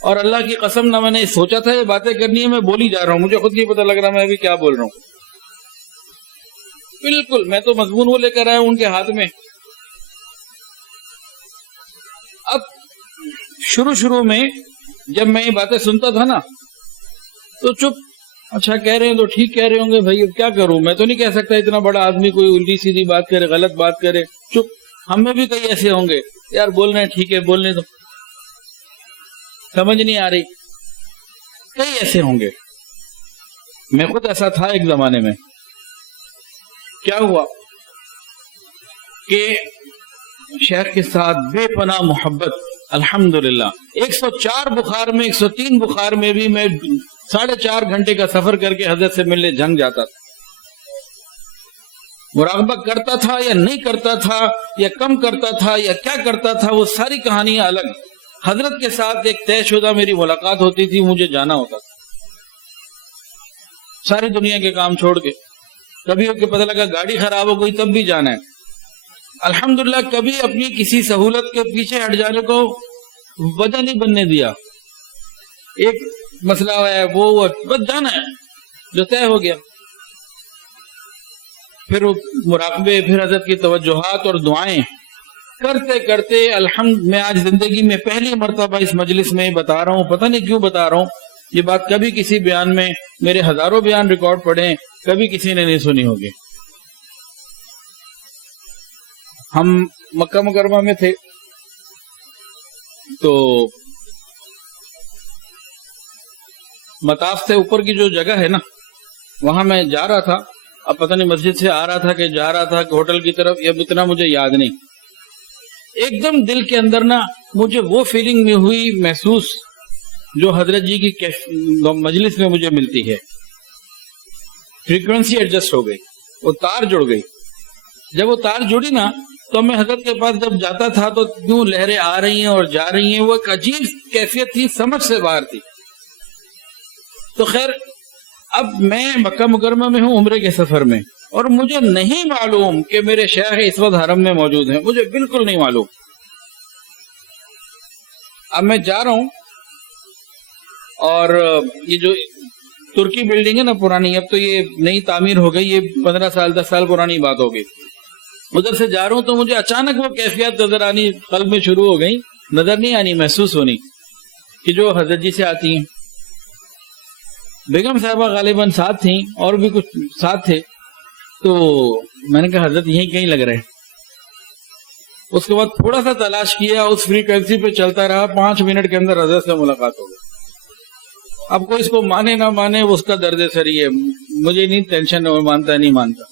اور اللہ کی قسم نہ میں نے سوچا تھا یہ باتیں کرنی ہے، میں بولی جا رہا ہوں، مجھے خود نہیں پتہ لگ رہا میں ابھی کیا بول رہا ہوں۔ بالکل میں تو مضمون وہ لے کر آیا ہوں ان کے ہاتھ میں۔ اب شروع میں جب میں یہ باتیں سنتا تھا نا تو چپ، اچھا کہہ رہے ہیں تو ٹھیک کہہ رہے ہوں گے بھائی، اب کیا کروں، میں تو نہیں کہہ سکتا اتنا بڑا آدمی کوئی الٹی سیدھی بات کرے، غلط بات کرے، چپ، ہم میں بھی کئی ایسے ہوں گے یار بول رہے ہیں ٹھیک ہے بولنے دو، سمجھ نہیں آ رہی، کئی ایسے ہوں گے، میں خود ایسا تھا ایک زمانے میں۔ کیا ہوا کہ شیخ کے ساتھ بے پناہ محبت، الحمدللہ 104 بخار میں 103 بخار میں بھی میں 4.5 گھنٹے کا سفر کر کے حضرت سے ملنے جنگ جاتا تھا، مراقبہ کرتا تھا یا نہیں کرتا تھا یا کم کرتا تھا یا کیا کرتا تھا، وہ ساری کہانیاں الگ۔ حضرت کے ساتھ ایک طے شدہ میری ملاقات ہوتی تھی، مجھے جانا ہوتا تھا ساری دنیا کے کام چھوڑ کے، کبھی کہ پتہ لگا گاڑی خراب ہو گئی تب بھی جانا ہے، الحمدللہ کبھی اپنی کسی سہولت کے پیچھے ہٹ جانے کو وجہ نہیں بننے دیا، ایک مسئلہ ہے وہ بس جانا ہے جو طے ہو گیا۔ پھر مراقبے، پھر حضرت کی توجہات اور دعائیں کرتے کرتے میں آج زندگی میں پہلی مرتبہ اس مجلس میں بتا رہا ہوں، پتہ نہیں کیوں بتا رہا ہوں یہ بات، کبھی کسی بیان میں، میرے ہزاروں بیان ریکارڈ پڑے، کبھی کسی نے نہیں سنی ہوگی۔ ہم مکہ مکرمہ میں تھے تو مطاف سے اوپر کی جو جگہ ہے نا، وہاں میں جا رہا تھا، اب پتہ نہیں مسجد سے آ رہا تھا کہ جا رہا تھا کہ ہوٹل کی طرف، یہ اتنا مجھے یاد نہیں، ایک دم دل کے اندر نا مجھے وہ فیلنگ میں ہوئی محسوس جو حضرت جی کی مجلس میں مجھے ملتی ہے، فریکوینسی ایڈجسٹ ہو گئی، وہ تار جڑ گئی۔ جب وہ تار جڑی نا تو میں حضرت کے پاس جب جاتا تھا تو کیوں لہریں آ رہی ہیں اور جا رہی ہیں، وہ ایک عجیب کیفیت تھی، سمجھ سے باہر تھی۔ تو خیر اب میں مکہ مکرمہ میں ہوں عمرے کے سفر میں، اور مجھے نہیں معلوم کہ میرے شیخ اس وقت حرم میں موجود ہیں، مجھے بالکل نہیں معلوم۔ اب میں جا رہا ہوں اور یہ جو ترکی بلڈنگ ہے نا پرانی، اب تو یہ نئی تعمیر ہو گئی، یہ 15 سال 10 سال پرانی بات ہو گئی، ادھر سے جا رہا ہوں تو مجھے اچانک وہ کیفیت نظر آنی قلب میں شروع ہو گئی، نظر نہیں آنی، محسوس ہونی، کہ جو حضرت جی سے آتی ہیں۔ بیگم صاحبہ غالباً ساتھ تھیں اور بھی کچھ ساتھ تھے، تو میں نے کہا حضرت یہیں کہیں لگ رہے۔ اس کے بعد تھوڑا سا تلاش کیا، اس فریکوینسی پہ چلتا رہا، 5 منٹ کے اندر حضرت سے ملاقات ہو گئی۔ اب کوئی اس کو مانے نہ مانے وہ اس کا درد سری ہے، مجھے نہیں ٹینشن ہے، وہ مانتا نہیں مانتا۔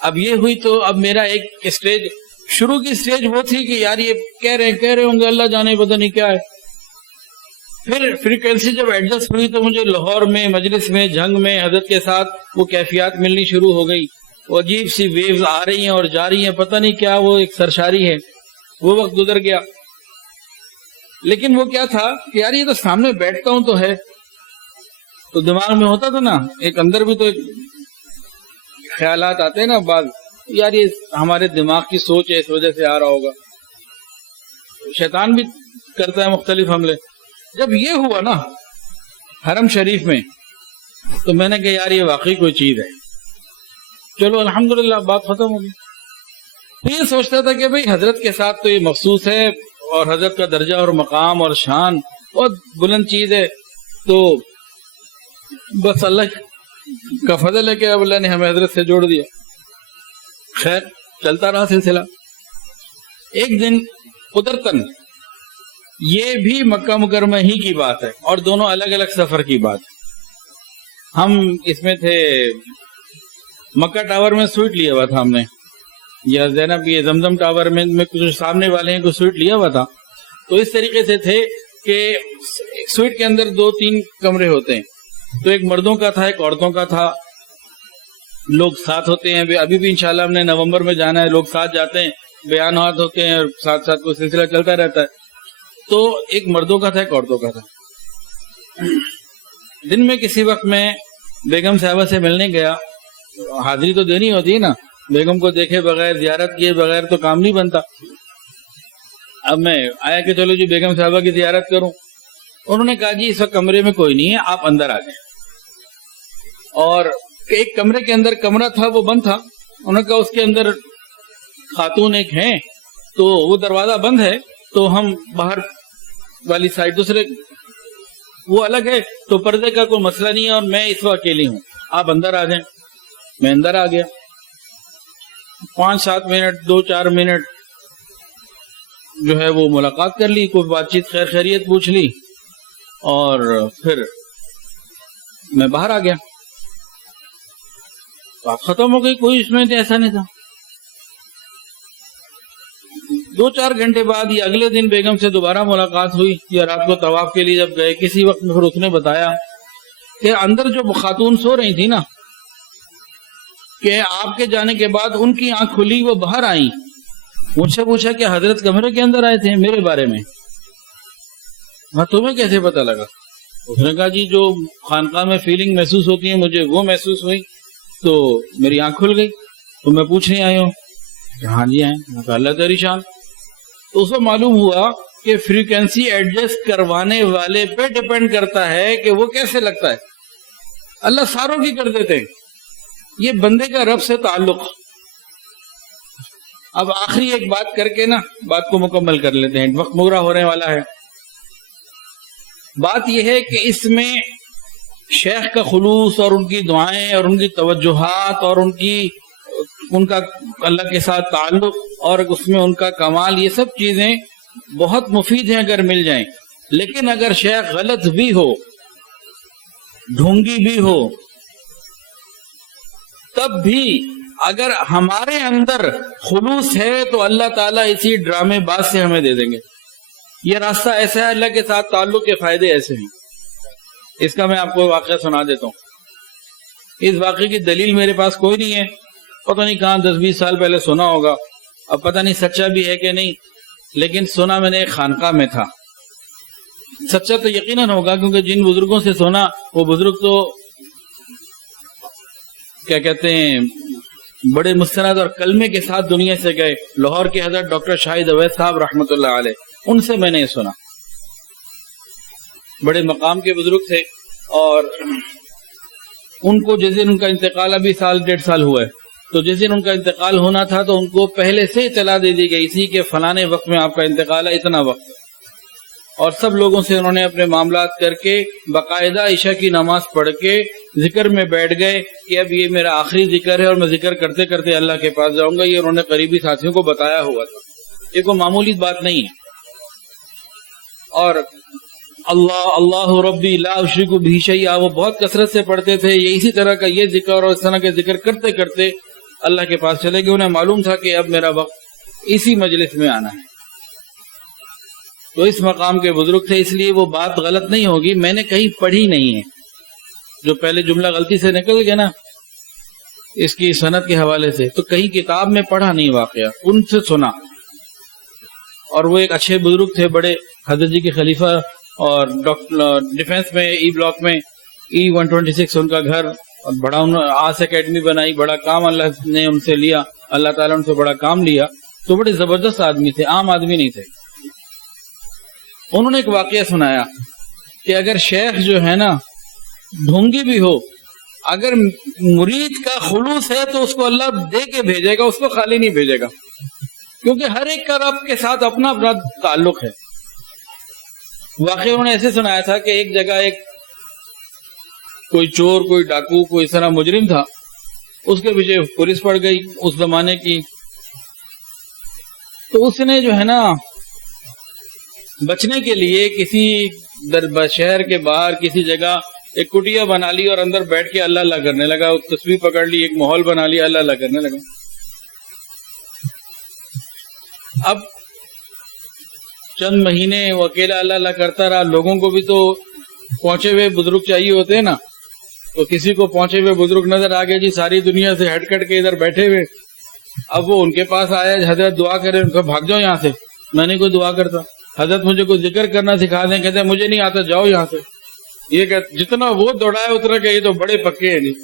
اب یہ ہوئی تو اب میرا ایک اسٹیج، شروع کی اسٹیج وہ تھی کہ یار یہ کہہ رہے ہوں گے، اللہ جانے پتہ نہیں کیا ہے۔ پھر فریکوینسی جب ایڈجسٹ ہوئی تو مجھے لاہور میں مجلس میں جھنگ میں حضرت کے ساتھ وہ کیفیات ملنی شروع ہو گئی، وہ عجیب سی ویوز آ رہی ہیں اور جا رہی ہیں، پتہ نہیں کیا، وہ ایک سرشاری ہے۔ وہ وقت گزر گیا، لیکن وہ کیا تھا کہ یار یہ تو سامنے بیٹھتا ہوں تو ہے، تو دماغ میں ہوتا تھا نا، ایک اندر بھی تو ایک خیالات آتے ہیں نا بعض، یار یہ ہمارے دماغ کی سوچ ہے، اس وجہ سے آ رہا ہوگا۔ شیطان بھی کرتا ہے مختلف حملے۔ جب یہ ہوا نا حرم شریف میں، تو میں نے کہا یار یہ واقعی کوئی چیز ہے، چلو الحمدللہ بات ختم ہو گئی۔ تو یہ سوچتا تھا کہ بھئی حضرت کے ساتھ تو یہ مخصوص ہے، اور حضرت کا درجہ اور مقام اور شان بہت بلند چیز ہے، تو بس اللہ کا فضل ہے کہ اب اللہ نے ہمیں حضرت سے جوڑ دیا۔ خیر چلتا رہا سلسلہ۔ ایک دن قدرتاً، یہ بھی مکہ مکرمہ ہی کی بات ہے اور دونوں الگ الگ سفر کی بات ہے۔ ہم اس میں تھے، مکہ ٹاور میں سویٹ لیا ہوا تھا ہم نے، یا زینب یہ زمزم ٹاور میں کچھ سامنے والے ہیں کچھ سویٹ لیا ہوا تھا۔ تو اس طریقے سے تھے کہ سویٹ کے اندر 2-3 کمرے ہوتے ہیں، تو ایک مردوں کا تھا ایک عورتوں کا تھا، لوگ ساتھ ہوتے ہیں۔ ابھی بھی انشاءاللہ ہم نے نومبر میں جانا ہے، لوگ ساتھ جاتے ہیں، بیانات ہوتے ہیں اور ساتھ ساتھ کوئی سلسلہ چلتا رہتا ہے۔ تو ایک مردوں کا تھا ایک عورتوں کا تھا۔ دن میں کسی وقت میں بیگم صاحبہ سے ملنے گیا، حاضری تو دینی ہوتی ہے نا، بیگم کو دیکھے بغیر زیارت کیے بغیر تو کام نہیں بنتا۔ اب میں آیا کہ چلو جی بیگم صاحبہ کی زیارت کروں۔ انہوں نے کہا جی اس وقت کمرے میں کوئی نہیں ہے، آپ اندر آ جائیں۔ اور ایک کمرے کے اندر کمرہ تھا وہ بند تھا، انہوں نے کہا اس کے اندر خاتون ایک ہیں، تو وہ دروازہ بند ہے، تو ہم باہر والی سائڈ دوسرے وہ الگ ہے، تو پردے کا کوئی مسئلہ نہیں ہے، اور میں اس وقت اکیلی ہوں، آپ اندر آ جائیں۔ میں اندر آ گیا، 5-7 منٹ 2-4 منٹ جو ہے وہ ملاقات کر لی، کوئی بات چیت خیر خیریت پوچھ لی، اور پھر میں باہر آ گیا۔ بات ختم ہو گئی، کوئی اس میں ایسا نہیں تھا۔ 2-4 گھنٹے بعد یا اگلے دن بیگم سے دوبارہ ملاقات ہوئی، یا رات کو طواف کے لیے جب گئے کسی وقت میں، پھر اس نے بتایا کہ اندر جو خاتون سو رہی تھی نا، کہ آپ کے جانے کے بعد ان کی آنکھ کھلی، وہ باہر آئیں، مجھ سے پوچھا کہ حضرت کمرے کے اندر آئے تھے میرے بارے میں۔ میں تمہیں کیسے پتہ لگا؟ اس نے کہا جی جو خانقاہ میں فیلنگ محسوس ہوتی ہے مجھے وہ محسوس ہوئی، تو میری آنکھ کھل گئی، تو میں پوچھنے آئی ہوں۔ ہاں جی آئے۔ میں کہا اللہ تیری شان۔ تو اس کو معلوم ہوا کہ فریکوینسی ایڈجسٹ کروانے والے پہ ڈیپینڈ کرتا ہے کہ وہ کیسے لگتا ہے۔ اللہ ساروں کی کر دیتے ہیں، یہ بندے کا رب سے تعلق۔ اب آخری ایک بات کر کے نا بات کو مکمل کر لیتے ہیں، وقت مغرا ہونے والا ہے۔ بات یہ ہے کہ اس میں شیخ کا خلوص اور ان کی دعائیں اور ان کی توجہات اور ان کا اللہ کے ساتھ تعلق اور اس میں ان کا کمال، یہ سب چیزیں بہت مفید ہیں اگر مل جائیں۔ لیکن اگر شیخ غلط بھی ہو، ڈھونگی بھی ہو، تب بھی اگر ہمارے اندر خلوص ہے تو اللہ تعالیٰ اسی ڈرامے باز سے ہمیں دے دیں گے۔ یہ راستہ ایسا ہے، اللہ کے ساتھ تعلق کے فائدے ایسے ہیں۔ اس کا میں آپ کو واقعہ سنا دیتا ہوں۔ اس واقعے کی دلیل میرے پاس کوئی نہیں ہے، پتہ نہیں کہاں 10-20 سال پہلے سنا ہوگا، اب پتہ نہیں سچا بھی ہے کہ نہیں، لیکن سنا میں نے ایک خانقاہ میں تھا۔ سچا تو یقیناً ہوگا، کیونکہ جن بزرگوں سے سنا وہ بزرگ تو کیا کہتے ہیں بڑے مستند اور کلمے کے ساتھ دنیا سے گئے۔ لاہور کے حضرت ڈاکٹر شاہد اویس صاحب رحمۃ اللہ علیہ، ان سے میں نے سنا، بڑے مقام کے بزرگ تھے، اور ان کو جس دن ان کا انتقال ابھی 1.5 سال ہوا ہے، تو جس دن ان کا انتقال ہونا تھا تو ان کو پہلے سے اطلاع دے دی گئی تھی کہ فلانے وقت میں آپ کا انتقال ہے، اتنا وقت، اور سب لوگوں سے انہوں نے اپنے معاملات کر کے باقاعدہ عشاء کی نماز پڑھ کے ذکر میں بیٹھ گئے کہ اب یہ میرا آخری ذکر ہے اور میں ذکر کرتے کرتے اللہ کے پاس جاؤں گا. یہ انہوں نے قریبی ساتھیوں کو بتایا ہوا تھا. یہ کوئی معمولی بات نہیں ہے. اور اللہ ربی لا اشرک بہ شیئا وہ بہت کثرت سے پڑھتے تھے. یہ اسی طرح کا یہ ذکر اور اس طرح کے ذکر کرتے کرتے اللہ کے پاس چلے گئے. انہیں معلوم تھا کہ اب میرا وقت اسی مجلس میں آنا ہے. تو اس مقام کے بزرگ تھے، اس لیے وہ بات غلط نہیں ہوگی. میں نے کہیں پڑھی نہیں ہے، جو پہلے جملہ غلطی سے نکل گیا نا اس کی سند کے حوالے سے، تو کہیں کتاب میں پڑھا نہیں واقعہ، ان سے سنا. اور وہ ایک اچھے بزرگ تھے، بڑے حضرت جی کے خلیفہ، اور ڈیفنس میں ای بلاک میں E126 ان کا گھر، اور بڑا انہوں نے آس اکیڈمی بنائی. بڑا کام اللہ نے ان سے لیا، اللہ تعالیٰ ان سے بڑا کام لیا. تو بڑے زبردست آدمی تھے، عام آدمی نہیں تھے. انہوں نے ایک واقعہ سنایا کہ اگر شیخ جو ہے نا ڈھونگی بھی ہو، اگر مرید کا خلوص ہے تو اس کو اللہ دے کے بھیجے گا، اس کو خالی نہیں بھیجے گا، کیونکہ ہر ایک کا رب کے ساتھ اپنا اپنا تعلق ہے. واقعہ انہوں نے ایسے سنایا تھا کہ ایک جگہ ایک کوئی چور، کوئی ڈاکو، کوئی اس طرح مجرم تھا. اس کے پیچھے پولیس پڑ گئی اس زمانے کی. تو اس نے جو ہے نا بچنے کے لیے کسی شہر کے باہر کسی جگہ ایک کٹیا بنا لی اور اندر بیٹھ کے اللہ اللہ کرنے لگا. تصویر پکڑ لی، ایک ماحول بنا لیا، اللہ اللہ کرنے لگا. اب چند مہینے وہ اکیلا اللہ اللہ کرتا رہا. لوگوں کو بھی تو پہنچے ہوئے بزرگ چاہیے ہوتے ہیں نا. تو کسی کو پہنچے ہوئے بزرگ نظر آ گئے جی ساری دنیا سے ہٹ کٹ کے ادھر بیٹھے ہوئے. اب وہ ان کے پاس آیا، حضرت دعا کرے. ان کو بھاگ جاؤ یہاں سے، میں نہیں کوئی دعا کرتا. حضرت مجھے کوئی ذکر کرنا سکھا دیں. کہتے ہیں مجھے نہیں آتا، جاؤ یہاں سے. یہ کہ جتنا وہ دوڑائے اتنا کہ یہ تو بڑے پکے ہیں. نہیں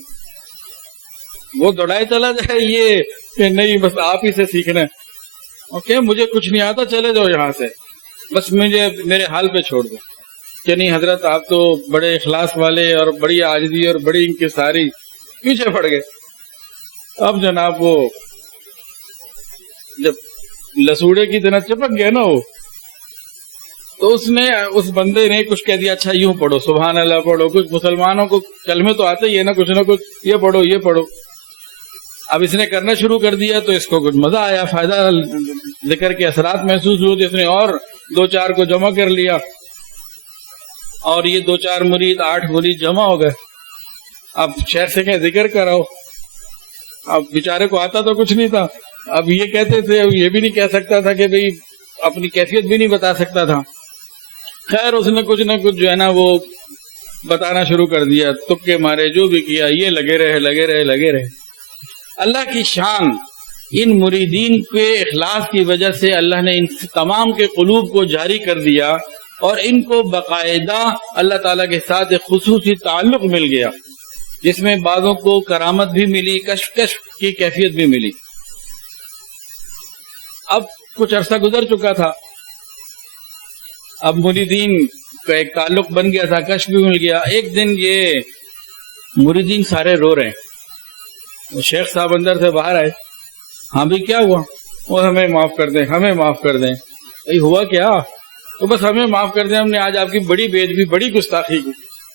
وہ دوڑائے چلا جائے، یہ کہ نہیں بس آپ ہی سے سیکھنا ہے. اوکے مجھے کچھ نہیں آتا، چلے جاؤ یہاں سے، بس مجھے میرے حال پہ چھوڑ دو. کہ نہیں حضرت آپ تو بڑے اخلاص والے اور بڑی عاجزی اور بڑی انکساری، پیچھے پڑ گئے. اب جناب وہ جب لسوڑے کی طرح چپک گیا نا وہ، تو اس بندے نے کچھ کہہ دیا، اچھا یوں پڑھو، سبحان اللہ پڑھو. کچھ مسلمانوں کو کلمے تو آتے ہی ہے نا، کچھ نہ کچھ، یہ پڑھو یہ پڑھو. اب اس نے کرنا شروع کر دیا تو اس کو کچھ مزہ آیا، فائدہ ذکر کے اثرات محسوس ہوئے. اس نے اور 2-4 کو جمع کر لیا، اور یہ 2-4 مرید 8 مرید جمع ہو گئے. اب شیخ سے کہ ذکر کراؤ. اب بیچارے کو آتا تو کچھ نہیں تھا. اب یہ کہتے تھے، یہ بھی نہیں کہہ سکتا تھا کہ بھئی اپنی کیفیت بھی نہیں بتا سکتا تھا. خیر اس نے کچھ نہ کچھ جو ہے نا وہ بتانا شروع کر دیا، تکے مارے، جو بھی کیا. یہ لگے رہے. اللہ کی شان، ان مریدین کے اخلاص کی وجہ سے اللہ نے ان تمام کے قلوب کو جاری کر دیا، اور ان کو باقاعدہ اللہ تعالیٰ کے ساتھ ایک خصوصی تعلق مل گیا، جس میں بعضوں کو کرامت بھی ملی، کشف کی کیفیت بھی ملی. اب کچھ عرصہ گزر چکا تھا، اب مریدین کا ایک تعلق بن گیا تھا، کشف بھی مل گیا. ایک دن یہ مریدین سارے رو رہے ہیں. شیخ صاحب اندر سے باہر آئے. ہاں بھی کیا ہوا؟ وہ ہمیں معاف کر دیں، ہمیں معاف کر دیں. ہوا کیا؟ تو بس ہمیں معاف کر دیں، ہم نے آج آپ کی بڑی بے ادبی، بڑی گستاخی کی.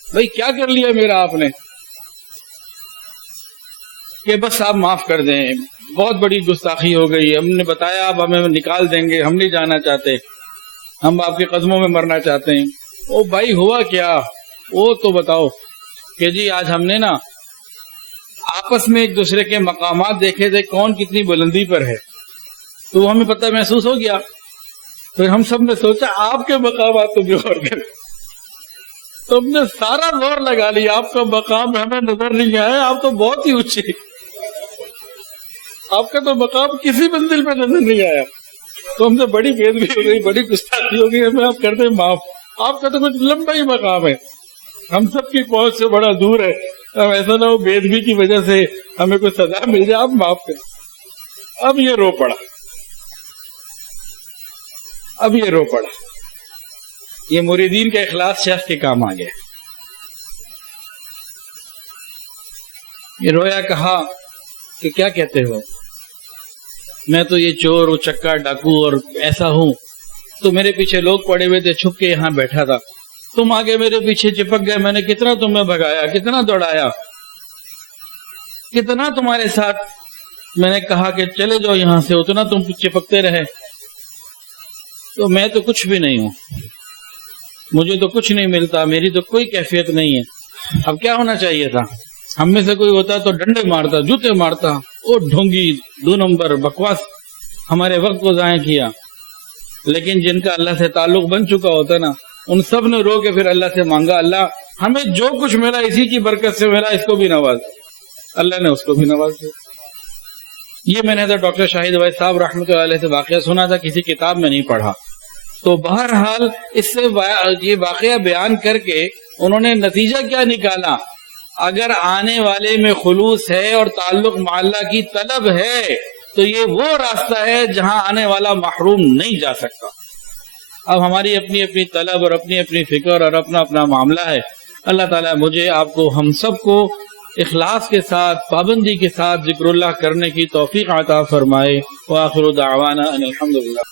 بھائی کیا کر لیا میرا آپ نے کہ بس آپ معاف کر دیں، بہت بڑی گستاخی ہو گئی. ہم نے بتایا آپ ہمیں نکال دیں گے، ہم نہیں جانا چاہتے، ہم آپ کے قدموں میں مرنا چاہتے ہیں. او بھائی ہوا کیا؟ وہ تو بتاؤ. کہ جی آج ہم نے نا آپس میں ایک دوسرے کے مقامات دیکھے تھے، کون کتنی بلندی پر ہے، تو وہ ہمیں پتہ محسوس ہو گیا. پھر ہم سب نے سوچا آپ کے مقامات تو بھی غور کریں. تم نے سارا زور لگا لیا، آپ کا مقام ہمیں نظر نہیں آیا، آپ تو بہت ہی اونچے، آپ کا تو مقام کسی منزل پہ نظر نہیں آیا. تو ہم سے بڑی بے ادبی ہو گئی، بڑی گستاخی ہو گئی، ہمیں آپ کر دیں معاف. آپ کا تو کچھ لمبا ہی مقام ہے، ہم سب کی پہنچ سے بڑا دور ہے. اب ایسا نہ ہو بے ادبی کی وجہ سے ہمیں کوئی سزا مل جائے، آپ معاف کریں. اب یہ رو پڑا. یہ مریدین کا اخلاص شیخ کے کام آ گیا. یہ رویا، کہا کہ کیا کہتے ہو، میں تو یہ چور و چکا ڈاکو اور ایسا ہوں، تو میرے پیچھے لوگ پڑے ہوئے تھے، چھپ کے یہاں بیٹھا تھا، تم آگے میرے پیچھے چپک گئے، میں نے کتنا تمہیں بھگایا، کتنا دوڑایا، کتنا تمہارے ساتھ میں نے کہا کہ چلے جاؤ یہاں سے، اتنا تم چپکتے رہے، تو میں تو کچھ بھی نہیں ہوں، مجھے تو کچھ نہیں ملتا، میری تو کوئی کیفیت نہیں ہے۔ اب کیا ہونا چاہیے تھا؟ ہم میں سے کوئی ہوتا تو ڈنڈے مارتا، جوتے مارتا، او ڈھونگی، 2 نمبر بکواس، ہمارے وقت کو ضائع کیا۔ لیکن جن کا اللہ سے تعلق بن چکا ہوتا نا، ان سب نے رو کے پھر اللہ سے مانگا، اللہ ہمیں جو کچھ ملا اسی کی برکت سے ملا، اس کو بھی نواز۔ اللہ نے اس کو بھی نواز دیا۔ یہ میں نے ڈاکٹر شاہد ویس صاحب رحمۃ اللہ علیہ سے واقعہ سنا تھا، کسی کتاب میں نہیں پڑھا۔ تو بہرحال اس سے یہ واقعہ بیان کر کے انہوں نے نتیجہ کیا نکالا؟ اگر آنے والے میں خلوص ہے اور تعلق مع اللہ کی طلب ہے تو یہ وہ راستہ ہے جہاں آنے والا محروم نہیں جا سکتا۔ اب ہماری اپنی اپنی طلب اور اپنی اپنی فکر اور اپنا اپنا معاملہ ہے۔ اللہ تعالیٰ مجھے، آپ کو، ہم سب کو اخلاص کے ساتھ، پابندی کے ساتھ ذکر اللہ کرنے کی توفیق عطا فرمائے۔ وآخر دعوانا ان الحمدللہ۔